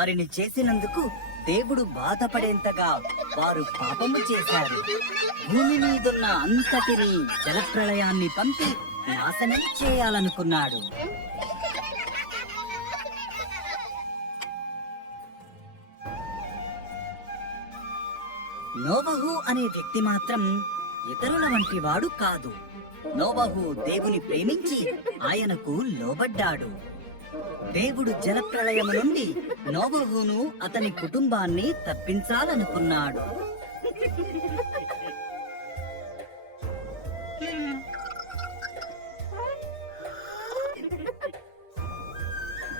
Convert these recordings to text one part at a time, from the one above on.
వారిని చేసినందుకు దేవుడు బాధపడేంతగా వారు పాపము చేశారు. భూమి మీదున్న అంతటినీ జలప్రళయాన్ని పంపి నాశనం చేయాలనుకున్నాడు. నోవహు అనే వ్యక్తి మాత్రం ఇతరుల వంటి వాడు కాదు. నోవహు దేవుని ప్రేమించి ఆయనకు లోబడ్డాడు. దేవుడు జలప్రళయము నుండి నోవహును అతని కుటుంబాన్ని తప్పించాలనుకున్నాడు.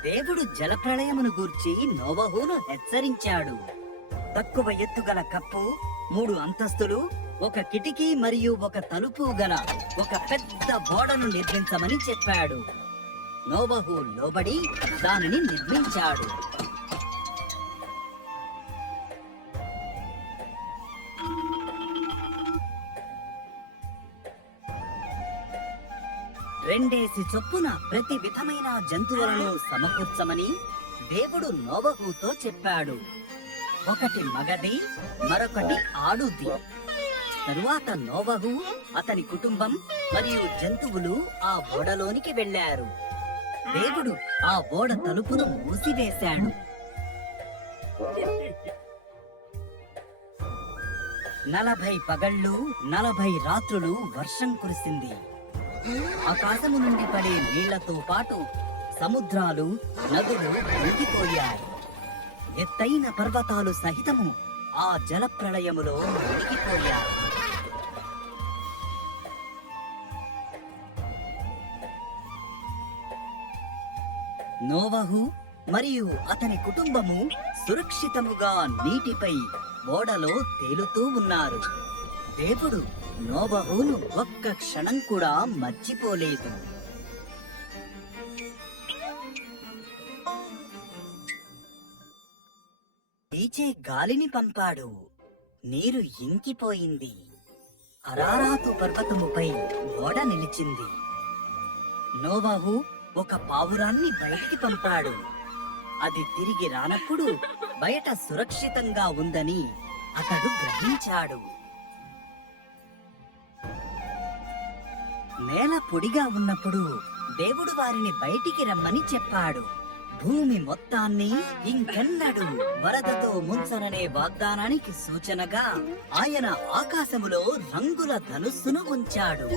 దేవుడు జలప్రళయమును గూర్చి నోవహును హెచ్చరించాడు. తక్కువ ఎత్తుగల కప్పు, 3 అంతస్తులు, ఒక కిటికీ మరియు ఒక తలుపు గల ఒక పెద్ద ఓడను నిర్మించమని చెప్పాడు. నోవహు లోబడి దానిని నిర్మించాడు. రెండేసి చొప్పున ప్రతి విధమైన జంతువులను సమకూర్చమని దేవుడు నోవహుతో చెప్పాడు. ఒకటి మగది, మరొకటి ఆడుది. తరువాత నోవహు, అతని కుటుంబం మరియు జంతువులు ఆ ఓడలోనికి వెళ్లారు. దేవుడు ఆ ఓడ తలుపును మూసివేశాడు. 40 పగళ్ళు 40 రాత్రులు వర్షం కురిసింది. ఆకాశము నుండి పడే నీళ్లతో పాటు సముద్రాలు, నదులు మునిగిపోయాయి. ఎత్తైన పర్వతాలు సహితము ఆ జలప్రళయములో మునిగిపోయాయి. నోవహు మరియు అతని కుటుంబము సురక్షితముగా నీటిపై ఓడలో తేలుతూ ఉన్నారు. దేవుడు నోవహును ఒక్క క్షణం కూడా మర్చిపోలేదు. వీచే గాలిని పంపాడు. నీరు ఇంకిపోయింది. అరారాతు పర్వతముపై ఓడ నిలిచింది. నోవహు ఒక పావురాన్ని బయటికి పంపాడు. అది తిరిగి రానప్పుడు బయట సురక్షితంగా ఉందని అతడు గ్రహించాడు. నేల పొడిగా ఉన్నప్పుడు దేవుడు వారిని బయటికి రమ్మని చెప్పాడు. భూమి మొత్తాన్ని ఇంకెన్నడూ వరదతో ముంచననే వాగ్దానానికి సూచనగా ఆయన ఆకాశములో రంగుల ధనుస్సును ఉంచాడు.